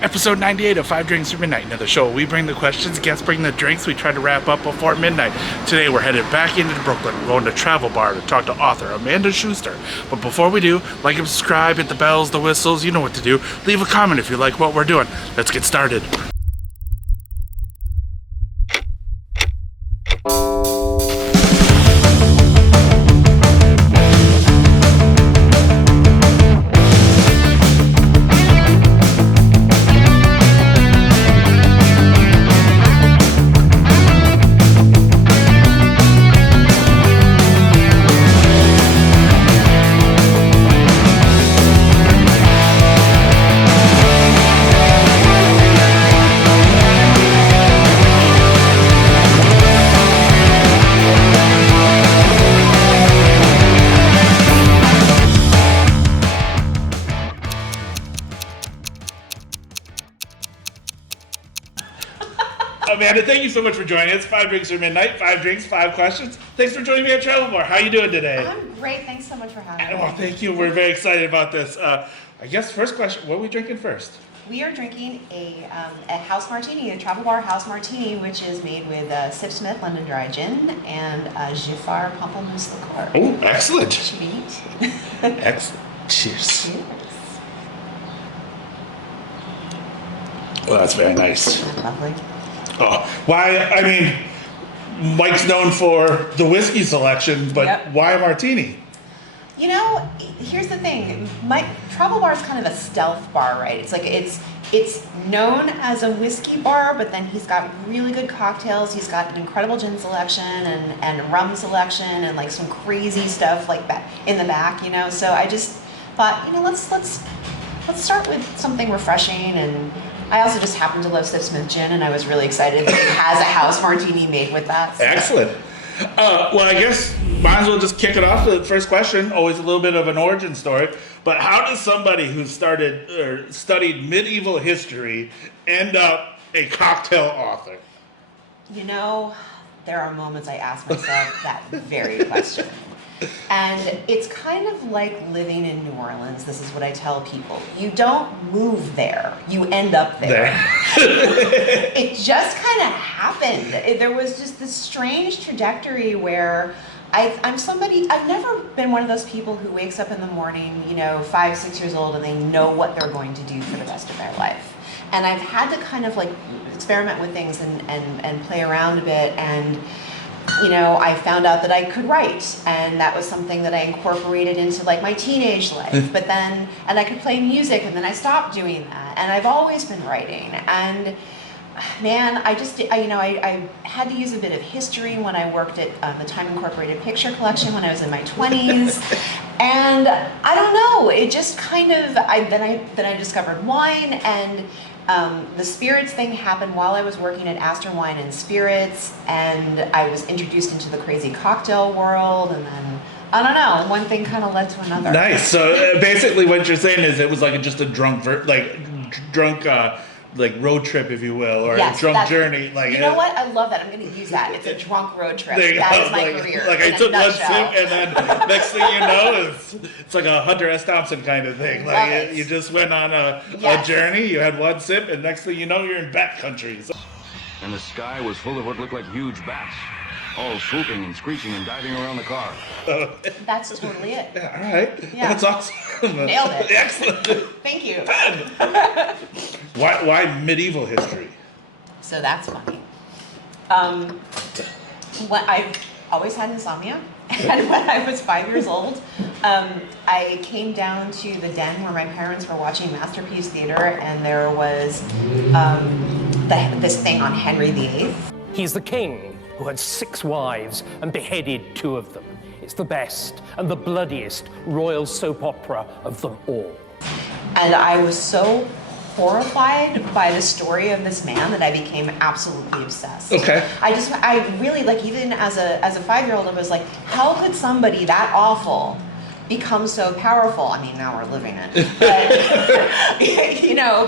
Episode 98 of 5 Drinks Through Midnight. Another show. We bring the questions, guests bring the drinks. We try to wrap up before midnight. Today we're headed back into Brooklyn. We're going to Travel Bar to talk to author Amanda Schuster. But before we do, like and subscribe, hit the bells, the whistles, you know what to do. Leave a comment if you like what we're doing. Let's get started. Amanda, thank you so much for joining us. 5 Drinks Through Midnight, 5 drinks, 5 questions. Thanks for joining me at Travel Bar. How are you doing today? I'm great. Thanks so much for having me. Well, thank you. We're very excited about this. I guess first question, what are we drinking first? We are drinking a house martini, a Travel Bar house martini, which is made with Sip London Dry Gin and Giffard Pamplemousse liqueur. Oh, excellent. Should we eat? Excellent. Cheers. Cheers. Well, that's very nice. That's lovely. Oh, why? I mean, Mike's known for the whiskey selection, but Yep. why a martini? You know, here's the thing. Travel Bar is kind of a stealth bar, right? It's like it's known as a whiskey bar, but then he's got really good cocktails. He's got an incredible gin selection and rum selection and like some crazy stuff like that in the back, you know. So I just thought, you know, let's start with something refreshing. And I also just happen to love Sip gin, and I was really excited that he has a house martini made with that. So. Excellent. Well, I guess might as well just kick it off. The first question, always a little bit of an origin story, but how does somebody who started or studied medieval history end up a cocktail author? You know, there are moments I ask myself that very question. And it's kind of like living in New Orleans. This is what I tell people. You don't move there. You end up there. It just kind of happened. There was just this strange trajectory where I've never been one of those people who wakes up in the morning, 5, 6 years old, and they know what they're going to do for the rest of their life. And I've had to kind of like experiment with things and play around a bit. And I found out that I could write, and that was something that I incorporated into like my teenage life. But then, and I could play music, and then I stopped doing that. And I've always been writing. And man, I had to use a bit of history when I worked at the Time Incorporated Picture Collection when I was in my 20s. And I don't know, it just kind of, then I discovered wine, and the spirits thing happened while I was working at Astor Wine and Spirits, and I was introduced into the crazy cocktail world, and then, I don't know, one thing kind of led to another. Nice. So basically what you're saying is it was like just a drunk road trip, if you will, or yes, a drunk journey. Like, you know what? I love that. I'm going to use that. It's a drunk road trip. That is my career. Like I took one sip, and then next thing you know, it's like a Hunter S. Thompson kind of thing. Like you just went on a journey. You had one sip, and next thing you know, you're in bat country. So. And the sky was full of what looked like huge bats, all swooping and screeching and diving around the car. That's totally it. Yeah, all right. Yeah. That's awesome. Nailed it. Excellent. Thank you. Why medieval history? So that's funny. I've always had insomnia, and when I was 5 years old, I came down to the den where my parents were watching Masterpiece Theater, and there was this thing on Henry VIII. He's the king who had 6 wives and beheaded 2 of them. It's the best and the bloodiest royal soap opera of them all. And I was so horrified by the story of this man that I became absolutely obsessed. Okay. I really, like, even as a 5-year-old, I was like, how could somebody that awful become so powerful? I mean, now we're living it. But,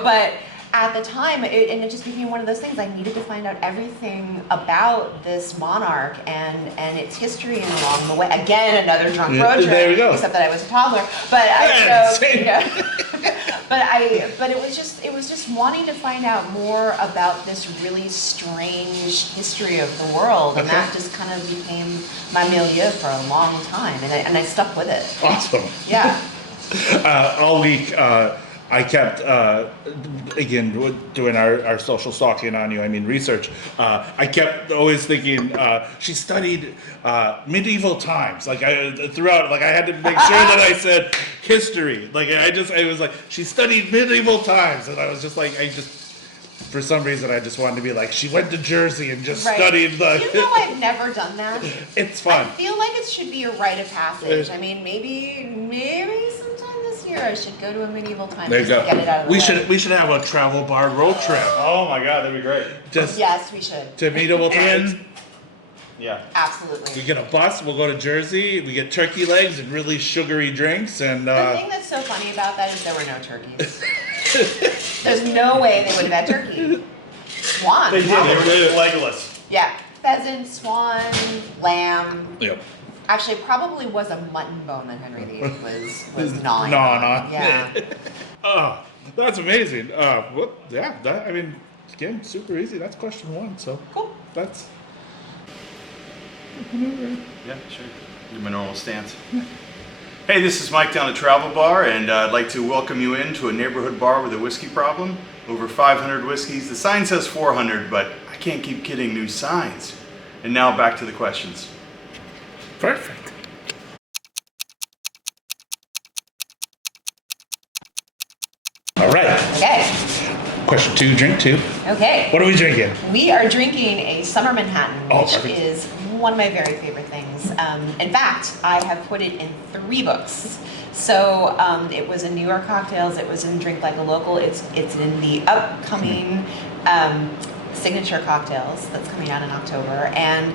but at the time, and it just became one of those things. I needed to find out everything about this monarch and its history and along the way. Again, another drunk road trip. There we go. Except that I was a toddler. But but it was just wanting to find out more about this really strange history of the world, and that just kind of became my milieu for a long time, and I stuck with it. Awesome. Yeah. All week, I kept, again, doing our social stalking on you, research. I kept always thinking, she studied medieval times. Like, throughout, I had to make sure that I said history. I was like, she studied medieval times. And I was just like, for some reason, I just wanted to be like, she went to Jersey and just studied the... You know, I've never done that. It's fun. I feel like it should be a rite of passage. Maybe sometime this year I should go to a medieval time There you go. to get it out of the way. We should have a travel bar road trip. Oh my God, that'd be great. Yes, we should. To medieval times. Yeah. Absolutely. We get a bus, we'll go to Jersey, we get turkey legs and really sugary drinks, and The thing that's so funny about that is there were no turkeys. There's no way they would have had turkey. Swan. They were legless. Yeah. Pheasant, swan, lamb. Yep. Actually, it probably was a mutton bone that Henry VIII was gnawing Gnawing on. on. Yeah. Oh, that's amazing. Again, super easy. That's question one, so Cool. that's... Yeah, sure. Do my normal stance. Hey, this is Mike down at Travel Bar, and I'd like to welcome you into a neighborhood bar with a whiskey problem. Over 500 whiskeys. The sign says 400, but I can't keep getting new signs. And now back to the questions. Perfect. All right. Okay. Question two, drink two. Okay. What are we drinking? We are drinking a Summer Manhattan, Oh, which perfect. is one of my very favorite things. In fact, I have put it in 3 books. So it was in New York Cocktails, it was in Drink Like a Local, it's in the upcoming Signature Cocktails that's coming out in October. And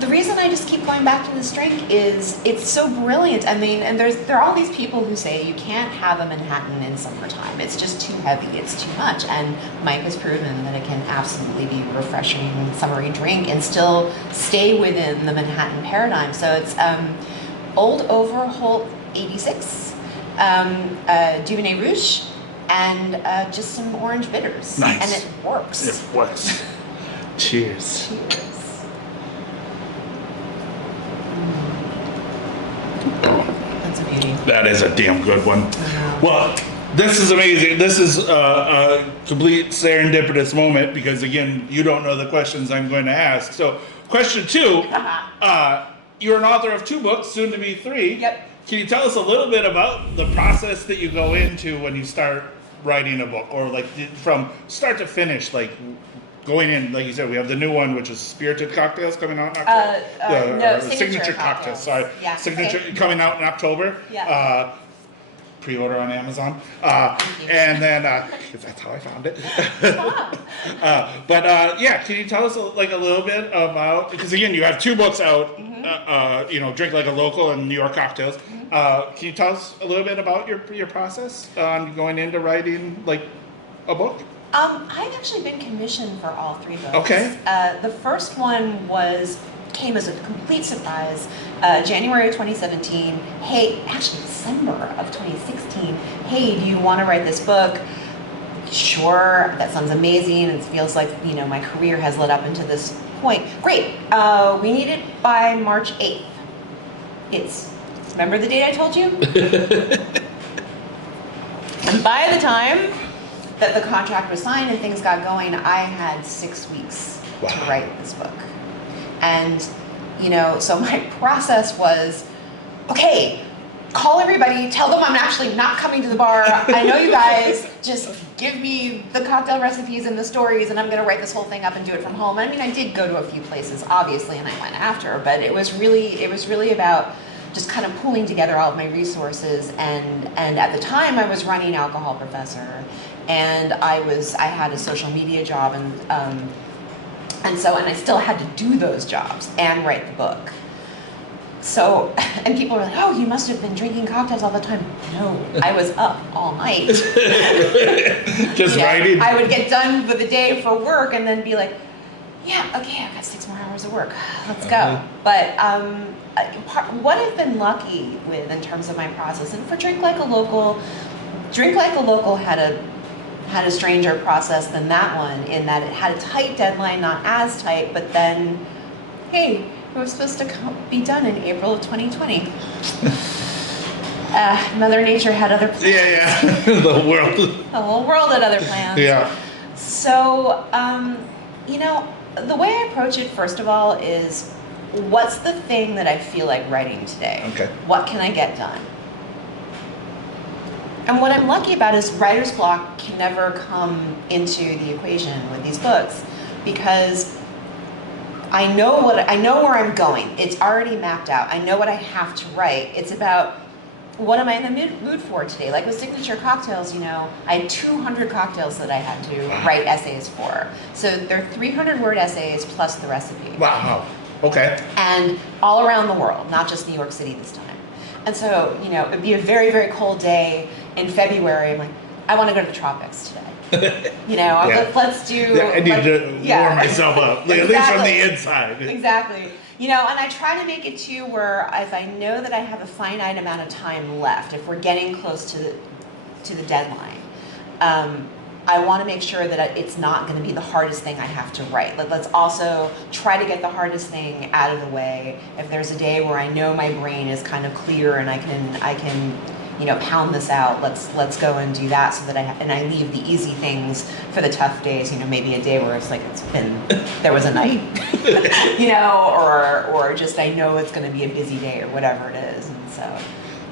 the reason I just keep going back to this drink is it's so brilliant. And there are all these people who say you can't have a Manhattan in summertime. It's just too heavy, it's too much. And Mike has proven that it can absolutely be a refreshing summery drink and still stay within the Manhattan paradigm. So it's Old Overholt 86, Duvernay Rouge, and just some orange bitters. Nice. And it works. It works. Cheers. Cheers. That's a beauty. That is a damn good one. Well, this is amazing. This is a complete serendipitous moment because, again, you don't know the questions I'm going to ask. So, question 2, you're an author of 2 books, soon to be 3. Yep. Can you tell us a little bit about the process that you go into when you start writing a book, or from start to finish, going in, like you said, we have the new one, which is Spirited Cocktails coming out in October. No, Signature Cocktails. Sorry. Yeah. Signature coming out in October. Yeah. Pre-order on Amazon. And then, because that's how I found it. Can you tell us a little bit about, because again, you have 2 books out, Drink Like a Local and New York Cocktails. Can you tell us a little bit about your process on going into writing a book? I've actually been commissioned for all 3 books. Okay. The first one came as a complete surprise. January of 2017. Hey, actually December of 2016. Hey, do you want to write this book? Sure, that sounds amazing. It feels like my career has led up into this point. Great. We need it by March 8th. Remember the date I told you? And by the time that the contract was signed and things got going, I had 6 weeks to write this book. And, so my process was, okay, call everybody, tell them I'm actually not coming to the bar. I know you guys, just give me the cocktail recipes and the stories, and I'm going to write this whole thing up and do it from home. I did go to a few places, obviously, and I went after, but it was really about just kind of pulling together all of my resources. And at the time, I was running Alcohol Professor, and I had a social media job, and I still had to do those jobs and write the book. So, and people were like, oh, you must have been drinking cocktails all the time. No, I was up all night. Just writing. I would get done with the day for work and then be like, yeah, okay, I've got 6 more hours of work. Let's go. But what I've been lucky with in terms of my process, and for Drink Like a Local had a stranger process than that one, in that it had a tight deadline, not as tight, but then, hey, it was supposed to be done in April of 2020. Mother Nature had other plans. Yeah. The world. The whole world had other plans. Yeah. So, the way I approach it, first of all, is what's the thing that I feel like writing today? Okay. What can I get done? And what I'm lucky about is writer's block can never come into the equation with these books, because I know where I'm going. It's already mapped out. I know what I have to write. It's about what am I in the mood for today? Like with Signature Cocktails, I had 200 cocktails that I had to write essays for. So they're 300-word essays plus the recipe. Wow. Okay. And all around the world, not just New York City this time. And so, it'd be a very, very cold day in February. I'm like, I want to go to the tropics today. Let's do. I need to warm myself up, at least from the inside. Exactly. And I try to make it too where if I know that I have a finite amount of time left, if we're getting close to the deadline, I want to make sure that it's not going to be the hardest thing I have to write. Let's also try to get the hardest thing out of the way. If there's a day where I know my brain is kind of clear and I can pound this out, let's go and do that, so that I leave the easy things for the tough days, maybe a day where it's like there was a night, or just I know it's going to be a busy day or whatever it is. And so,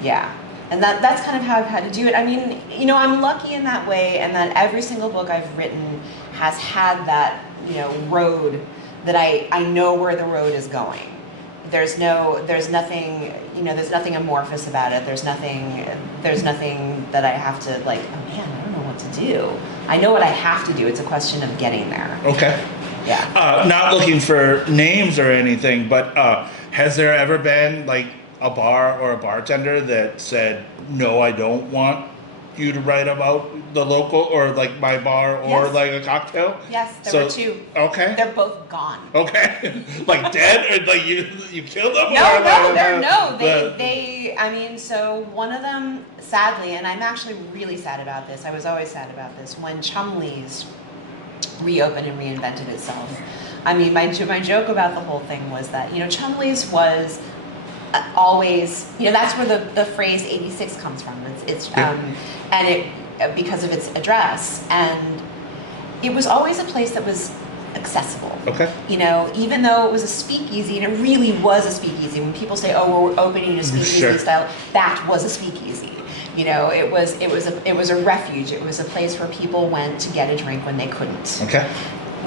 yeah. And that's kind of how I've had to do it. I mean, I'm lucky in that way, and that every single book I've written has had that, road that I know where the road is going. There's nothing amorphous about it. There's nothing that I have to like, oh man, I don't know what to do. I know what I have to do. It's a question of getting there. Okay. Yeah. Not looking for names or anything, but has there ever been like a bar or a bartender that said, no, I don't want you to write about the local or like my bar or Yes. like a cocktail? Yes, there were 2. Okay. They're both gone. Okay. Like dead, or like you killed them? So one of them, sadly, and I'm actually really sad about this. I was always sad about this. When Chumley's reopened and reinvented itself. I mean, my joke about the whole thing was that, Chumley's was always, that's where the phrase 86 comes from. And it because of its address, and it was always a place that was accessible. Okay. Even though it was a speakeasy, and it really was a speakeasy. When people say, "Oh, we're opening a speakeasy Sure. style," that was a speakeasy. It was a refuge. It was a place where people went to get a drink when they couldn't, Okay.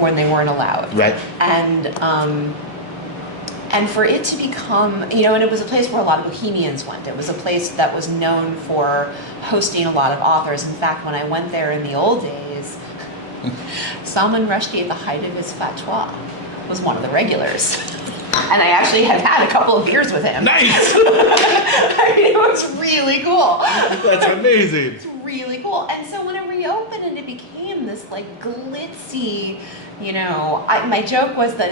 when they weren't allowed. Right. And for it to become, and it was a place where a lot of bohemians went. It was a place that was known for hosting a lot of authors. In fact, when I went there in the old days, Salman Rushdie, at the height of his fatwa, was one of the regulars. And I actually had had a couple of beers with him. Nice. It was really cool. That's amazing. It's really cool. And so when it reopened and it became this like glitzy, my joke was that,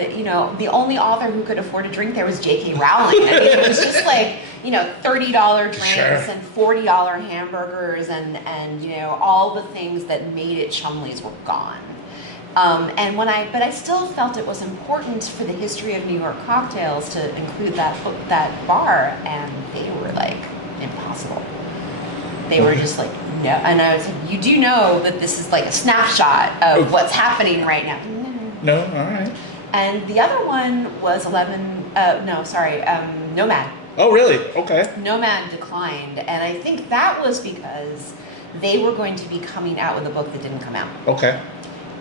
the only author who could afford a drink there was J.K. Rowling. I mean, it was just like, $30 drinks Sure. and $40 hamburgers and all the things that made it Chumley's were gone. But I still felt it was important for the history of New York cocktails to include that bar, and they were like impossible. They were just like, no. And I was like, you do know that this is like a snapshot of what's happening right now. No, all right. And the other one was Nomad. Oh, really? Okay. Nomad declined, and I think that was because they were going to be coming out with a book that didn't come out. Okay.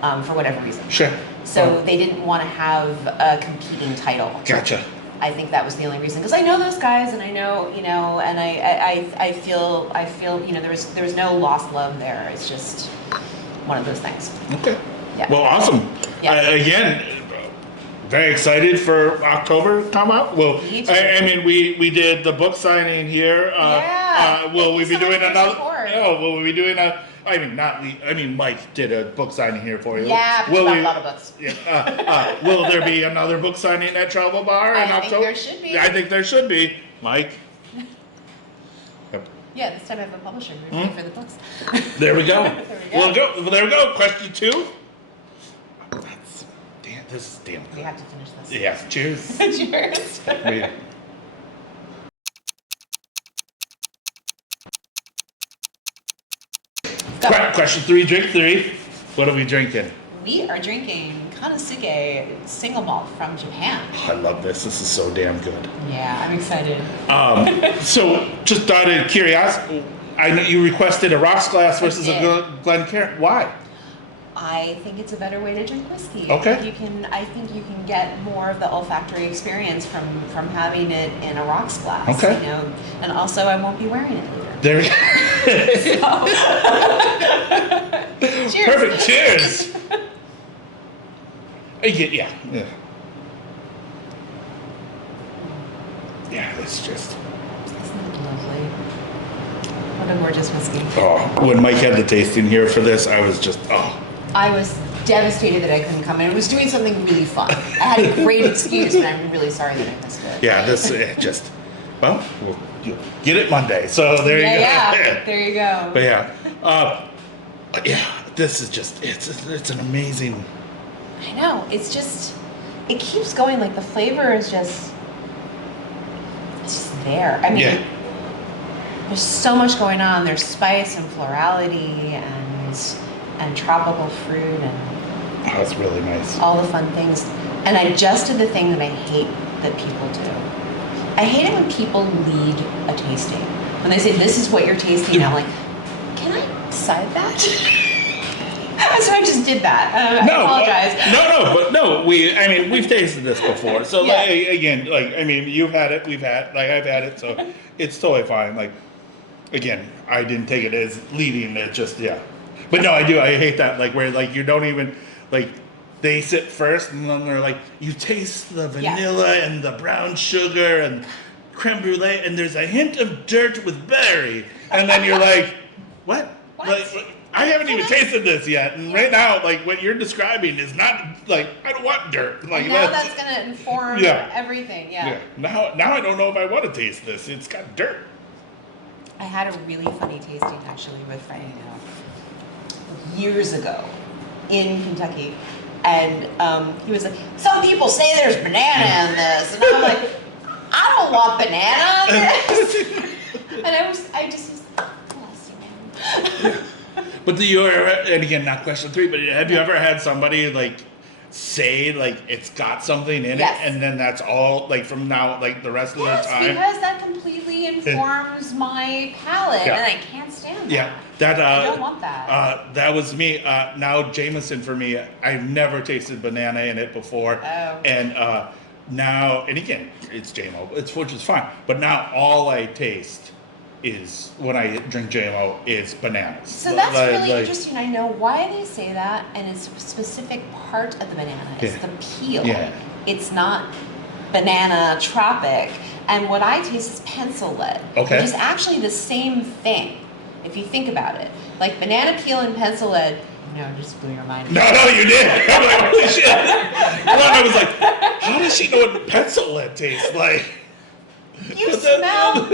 For whatever reason. Sure. So they didn't want to have a competing title. Gotcha. I think that was the only reason, because I know those guys, and I know, and I feel, there was no lost love there. It's just one of those things. Okay. Yeah. Well, awesome. Yeah. Again, very excited for October to come up. Well, Me too. I mean, we did the book signing here. Yeah. Will we Thank be you so doing much for your another? support. No, will we be doing a? I mean, not we. I mean, Mike did a book signing here for you. Yeah, but Will you we? bought a lot of books. Yeah, will there be another book signing at Travel Bar in I think October? there should be. I think there should be. Mike. Yep. Yeah, this time I have a publisher who's paying for the books. There we go. There we go. Well, there we go. Question 2. That's damn. This is damn We good. have to finish this. Yes. Cheers. Cheers. We- Go. Question 3. Drink 3. What are we drinking? We are drinking Kanasuke single malt from Japan. I love this. This is so damn good. Yeah, I'm excited. So, just out of curiosity, I know you requested a rocks glass versus a did. Glencairn. Why? I think it's a better way to drink whiskey. Okay. I think you can get more of the olfactory experience from having it in a rocks glass. Okay. You know, and also I won't be wearing it later. There we go. Cheers. Perfect. Cheers. Yeah. Yeah, it's just. Isn't it lovely? What a gorgeous whiskey. Oh, when Mike had the tasting here for this, I was just, I was devastated that I couldn't come in. It was doing something really fun. I had a great excuse, and I'm really sorry that I missed it. yeah, this just, well, you'll get it Monday. So there you go. Yeah, there you go. But yeah, this is just, it's an amazing. I know. It's just, it keeps going. Like the flavor is just, it's just there. I mean, Yeah. there's so much going on. There's spice and florality and tropical fruit and Oh, it's really nice. all the fun things. And I just did the thing that I hate that people do. I hate it when people lead a tasting. When they say, this is what you're tasting, I'm like, can I decide that? So I just did that. I apologize. We've tasted this before. So Yeah. you've had it, I've had it, so it's totally fine. Like, again, I didn't take it as leading, it just, yeah. But no, I do, I hate that, like, where, like, you don't even, like, they sit first, and then they're like, you taste the vanilla and the brown sugar and creme brulee, and there's a hint of dirt with berry. And then you're like, what? What? Like, I haven't even tasted this yet, and right now, like, what you're describing is not, like, I don't want dirt. Like, And now that's going to inform everything, yeah. Now I don't know if I want to taste this. It's got dirt. I had a really funny tasting actually with years ago in Kentucky. And he was like, some people say there's banana in this. And I'm like, I don't want banana in this. And I just was blessing him. But do you ever, and again, not question 3, but have you ever had somebody, like, say, like, it's got something in Yes. it, and then that's all, like, from now, like, the rest of the Yes, time? because that completely informs my palate, Yeah. and I can't stand that. Yeah, that I don't want that. That was me. Now Jameson for me. I've never tasted banana in it before, Oh. and now, and again, it's JMO, which is fine. But now all I taste is when I drink JMO is bananas. So that's really interesting. I know why they say that, and it's a specific part of the banana. It's Yeah. the peel. Yeah. It's not banana tropic. And what I taste is pencil lead, Okay. which is actually the same thing, if you think about it. Like banana peel and pencil lead. No, just blew your mind. No, you did. I'm like, holy shit. I was like, how does she know what pencil lead tastes like? You smell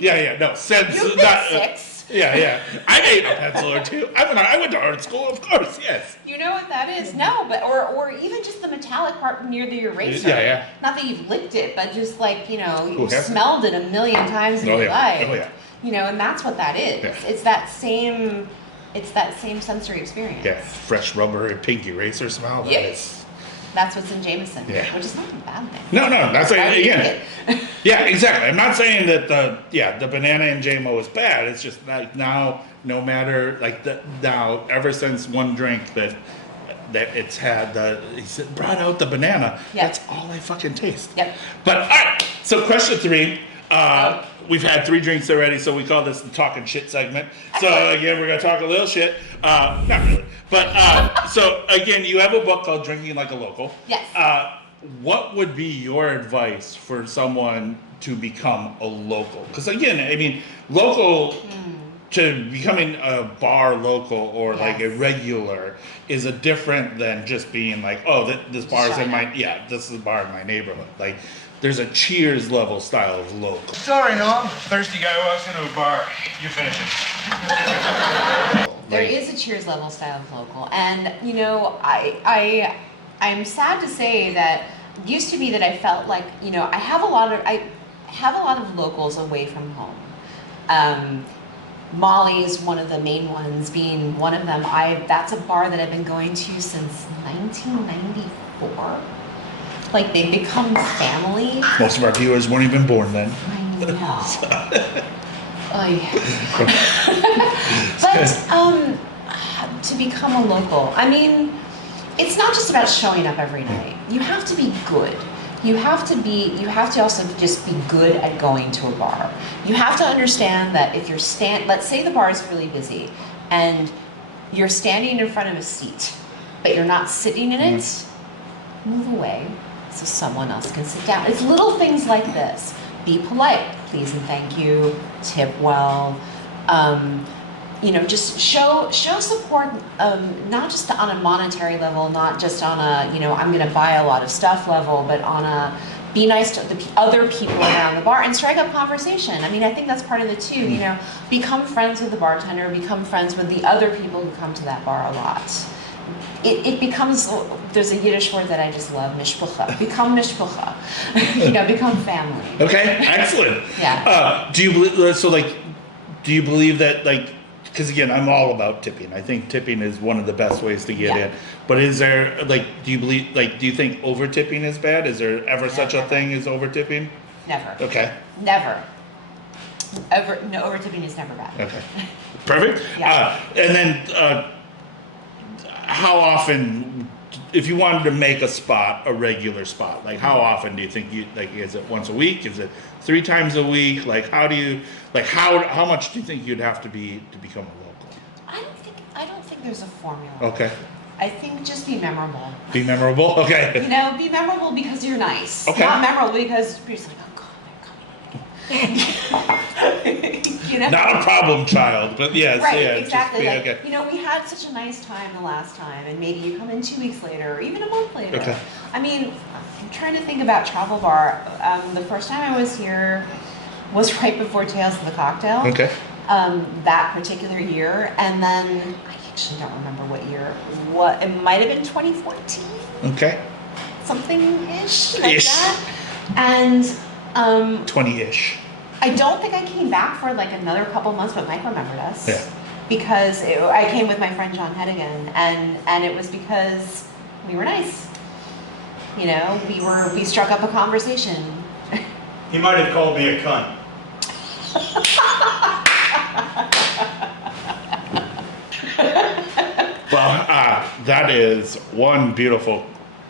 Yeah. No, sense. You've been 6. Yeah. I ate a pencil or two. I went to art school, of course. Yes. You know what that is? No, but or even just the metallic part near the eraser. Yeah. Not that you've licked it, but just like, you know, Who you've hasn't? smelled it a million times in your life. Oh yeah. You know, and that's what that is. Yeah. It's that same sensory experience. Yeah, fresh rubber and pink eraser smell. That Yeah. is. That's what's in Jameson, Yeah. which is not a bad thing. No, that's Why would you again. pick it? Yeah, exactly. I'm not saying that the banana in JMO is bad. It's just like now, no matter now, ever since one drink that it's had he said brought out the banana. Yep. That's all I fucking taste. Yep. But all right. So question 3. We've had 3 drinks already, so we call this the talking shit segment. So again, we're gonna talk a little shit. Not really, but so again, you have a book called Drinking Like a Local. Yes. What would be your advice for someone to become a local? Because again, I mean, local to becoming a bar local or like a regular is a different than just being like, oh, this bar is in my this is a bar in my neighborhood. Like, there's a Cheers level style of local. Sorry, Norm. Thirsty guy walks into a bar. You finish it. There is a Cheers level style of local, and you know, I'm sad to say that it used to be that I felt like, you know, I have a lot of locals away from home. Molly's one of the main ones, being one of them. That's a bar that I've been going to since 1994. Like, they've become family. Most of our viewers weren't even born then. I know. But to become a local, I mean, it's not just about showing up every night. You have to be good. You have to also just be good at going to a bar. You have to understand that if you're let's say the bar is really busy and you're standing in front of a seat, but you're not sitting in it, move away so someone else can sit down. It's little things like this. Be polite, please and thank you, tip well. You know, just show support, not just on a monetary level, not just on a, you know, I'm going to buy a lot of stuff level, but on a be nice to the other people around the bar and strike up conversation. I mean, I think that's part of it too, you know, become friends with the bartender, become friends with the other people who come to that bar a lot. It becomes, there's a Yiddish word that I just love, mishpucha. Become mishpucha. You know, become family. Okay, excellent. Yeah. Do you believe that, like, because again, I'm all about tipping. I think tipping is one of the best ways to get in. But is there, like, do you think over tipping is bad? Is there ever such a thing as over tipping? Never. Okay. Never. Over tipping is never bad. Okay. Perfect. Yeah. And then, how often, if you wanted to make a spot a regular spot, like how often do you think is it once a week? Is it 3 times a week? Like, how much do you think you'd have to be to become a local? I don't think there's a formula. Okay. I think just be memorable. Be memorable? Okay. You know, be memorable because you're nice. Okay. Not memorable because you're just like, oh God, they're coming again. You know? Not a problem child, but yes, right, yeah. exactly. Just Like, you know, we had such a nice time the last time, and maybe you come in 2 weeks later, or even a month later. Okay. I mean, I'm trying to think about Travel Bar. The first time I was here was right before Tales of the Cocktail. Okay. That particular year, and then I actually don't remember what year. It might have been 2014. Okay. Something-ish like that. And 20-ish. I don't think I came back for like another couple months, but Mike remembered us. Yeah. Because I came with my friend John Hedigan, and it was because we were nice. You know, we struck up a conversation. He might have called me a cunt. Well, that is one beautiful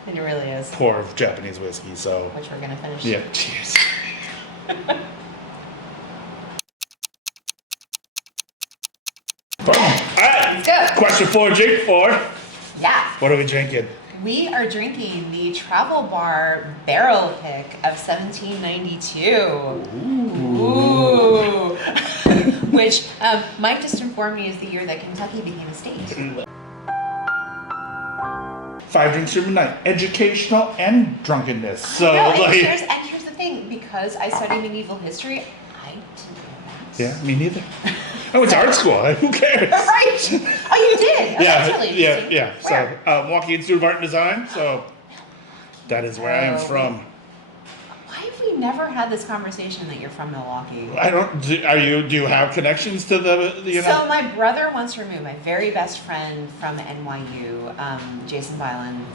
It really is. pour of Japanese whiskey. So. Which we're gonna finish. Yeah. Cheers. Boom. All right. Let's go. Question 4, drink 4. Yeah. What are we drinking? We are drinking the Travel Bar Barrel Pick of 1792. Ooh. Which Mike just informed me is the year that Kentucky became a state. 5 drinks through midnight, educational and drunkenness. So, No, like, here's the thing, because I study medieval history, I didn't know that. yeah, me neither. I went to art school. Who cares? Right. Oh, you did? Oh, that's really interesting. yeah. Where? So, Milwaukee Institute of Art and Design. So, that is where I am from. Why have we never had this conversation that you're from Milwaukee? I don't. Do you have connections to the So my brother once removed, my very best friend from NYU, Jason Bylan,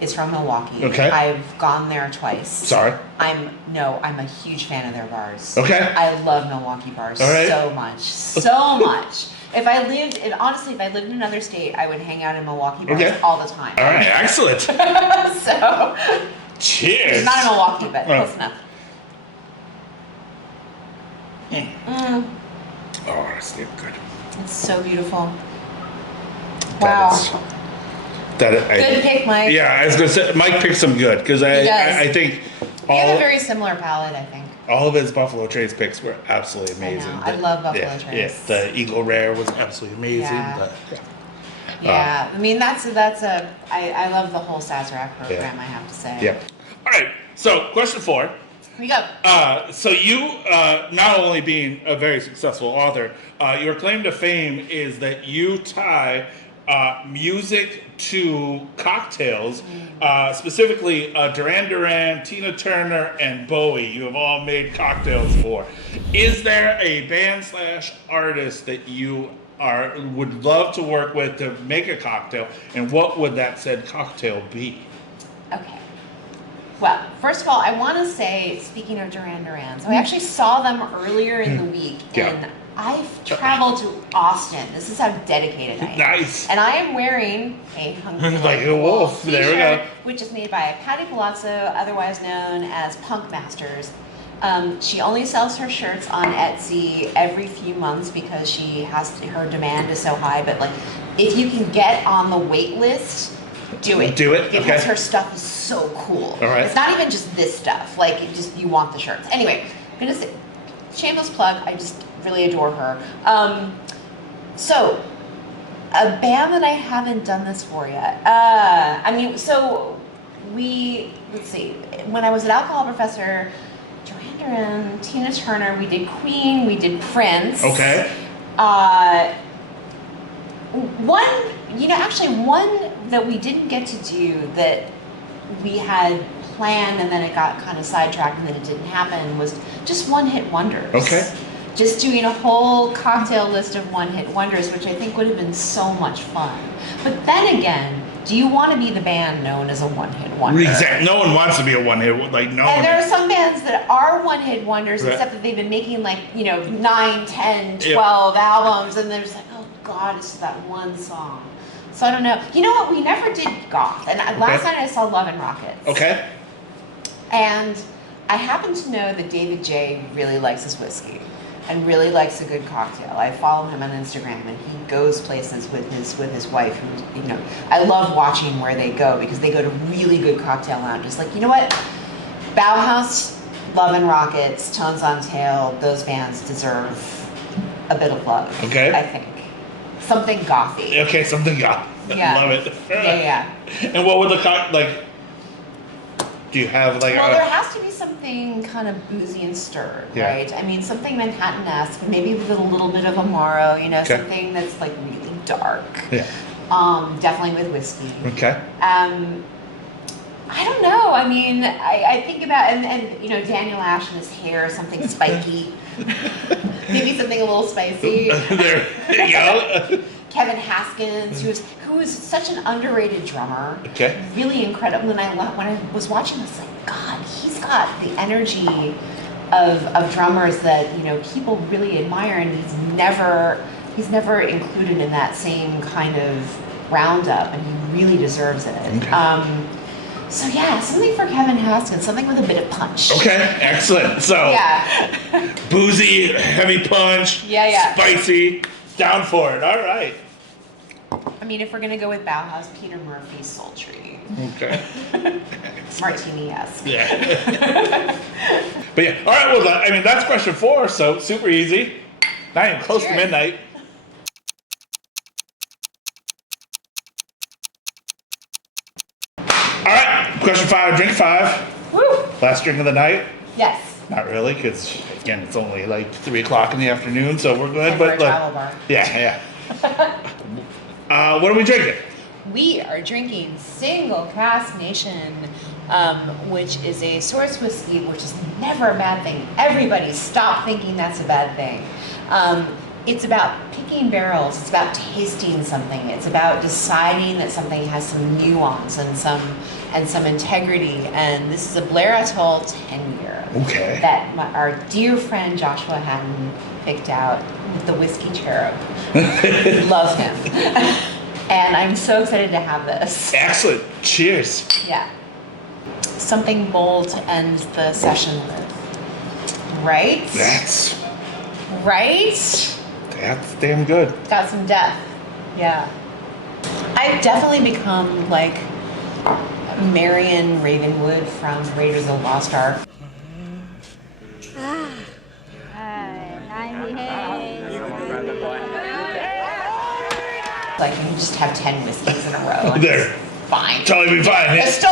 is from Milwaukee. Okay. I've gone there twice. Sorry. I'm a huge fan of their bars. Okay. I love Milwaukee bars All right. so much. If I lived in another state, I would hang out in Milwaukee bars all the time. All right, excellent. So, Cheers. it's not in Milwaukee, but close enough. Oh, that's damn good. It's so beautiful. That Wow. is- Good pick, Mike. Yeah, I was gonna say Mike picked some good because does. I think We have a very similar palette, I think. all of his Buffalo Trace picks were absolutely amazing. I love Buffalo yeah, Trace. Yeah, the Eagle Rare was absolutely amazing. Yeah. But, Yeah, I mean I love the whole Sazerac program. Yeah. I have to say. yeah. All right. So question 4. Here we go. So you, not only being a very successful author, your claim to fame is that you tie music to cocktails, specifically Duran Duran, Tina Turner, and Bowie. You have all made cocktails for. Is there a band / artist that you would love to work with to make a cocktail, and what would that said cocktail be? Okay. Well, first of all, I want to say, speaking of Duran Duran, so I actually saw them earlier in the week, Yeah. and I've traveled to Austin. This is how dedicated I am. Nice. And I am wearing a Hungry Like a wolf. There we t-shirt, go. which is made by Patty Palazzo, otherwise known as Punk Masters. She only sells her shirts on Etsy every few months because her demand is so high. But like, if you can get on the wait list, do it. Do it? Because Okay. her stuff is so cool. All right. It's not even just this stuff. Like, you want the shirts. Anyway, I'm gonna say, shameless plug. I just really adore her. So, a band that I haven't done this for yet. Let's see. When I was an alcohol professor, Duran Duran, Tina Turner, we did Queen, we did Prince. Okay. One that we didn't get to do that we had planned and then it got kind of sidetracked and then it didn't happen was just one-hit wonders. Okay. Just doing a whole cocktail list of one-hit wonders, which I think would have been so much fun. But then again, do you want to be the band known as a one-hit wonder? Exactly. No one wants to be a one hit. Like no And one. there are some bands that are one-hit wonders, Right. except that they've been making 9, 10, Yeah. 12 albums, and there's like, oh God, it's just that one song. So I don't know. You know what? We never did goth, and last night I saw Love and Rockets. Okay. And I happen to know that David J really likes his whiskey and really likes a good cocktail. I follow him on Instagram, and he goes places with his wife. And, I love watching where they go because they go to really good cocktail lounges. Like, you know what? Bauhaus, Love and Rockets, Tones on Tail, those bands deserve a bit of love. Okay. I think something gothy. Okay, something got. Yeah. Love it. Yeah. And what would the do you have Well, there has to be something kind of boozy and stirred, Yeah. right? I mean, something Manhattan-esque, maybe with a little bit of Amaro, Okay. something that's like really dark. Yeah. Definitely with whiskey. Okay. I don't know. I mean, I think about and Daniel Ash and his hair, something spiky. Maybe something a little spicy. There you go. Kevin Haskins, who is such an underrated drummer. Okay. Really incredible. And when I was watching this, like, God, he's got the energy of drummers that people really admire, and he's never included in that same kind of roundup, and he really deserves it. Okay. So yeah, something for Kevin Haskins, something with a bit of punch. Okay. Excellent. So Yeah. boozy, heavy punch. Yeah. Spicy. Down for it. All right. I mean, if we're gonna go with Bauhaus, Peter Murphy's sultry, Okay. martini-esque. Yeah. But yeah. All right. Well, that's question 4. So super easy. Not even close to Cheers. midnight. All right. Question 5. Drink 5. Woo! Last drink of the night. Yes. Not really, because again, it's only like 3 o'clock in the afternoon, so we're good. And we're But a travel bar. yeah. What are we drinking? We are drinking Single Cask Nation, which is a source whiskey, which is never a bad thing. Everybody stop thinking that's a bad thing. It's about picking barrels. It's about tasting something. It's about deciding that something has some nuance and some integrity. And this is a Blair Atoll 10-year Okay. that our dear friend Joshua Hatton picked out with the Whiskey Cherub. Love him. And I'm so excited to have this. Excellent. Cheers. Yeah. Something bold to end the session with. Right? That's Right? That's damn good. Got some depth. Yeah. I've definitely become like Marion Ravenwood from Raiders of the Lost Ark. Like you can just have 10 whiskeys in a row. And There. it's fine. Totally be fine. Pistole!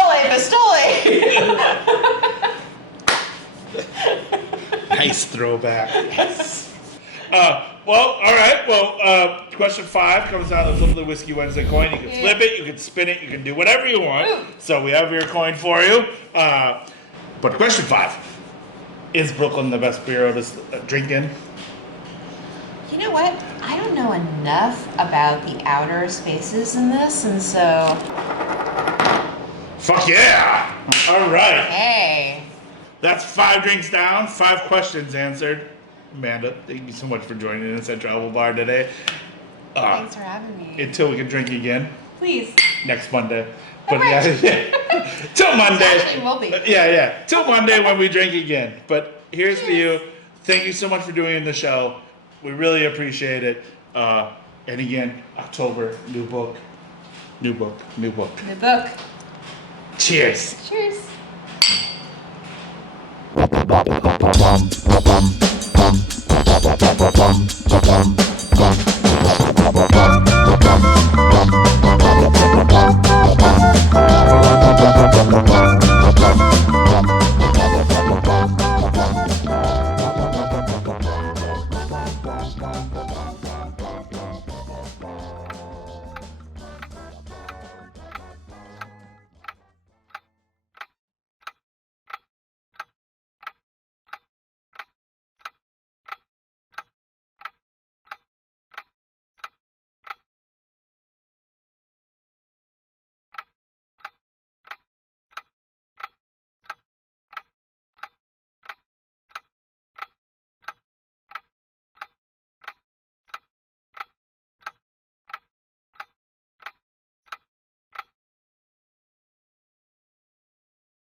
Nice throwback. Well, all right. Well, question 5 comes out of the Whiskey Wednesday coin. You can flip it, you can spin it, you can do whatever you want. Ooh. So we have your coin for you. But question 5: is Brooklyn the best bureau to drink in? You know what? I don't know enough about the outer spaces in this, and so. Fuck yeah! All right. Hey. That's 5 drinks down, 5 questions answered. Amanda, thank you so much for joining us at Travel Bar today. Thanks for having me. Until we can drink again Please. next Monday. All But right. yeah, till Monday. Actually, will be. Yeah. Till Monday when we drink again. But here's for you. Thank you so much for doing the show. We really appreciate it. And again, October, new book. New book. Cheers. Cheers. Bum, bum, bum, bum, bum, bum, bum, bum, bum, bum, bum.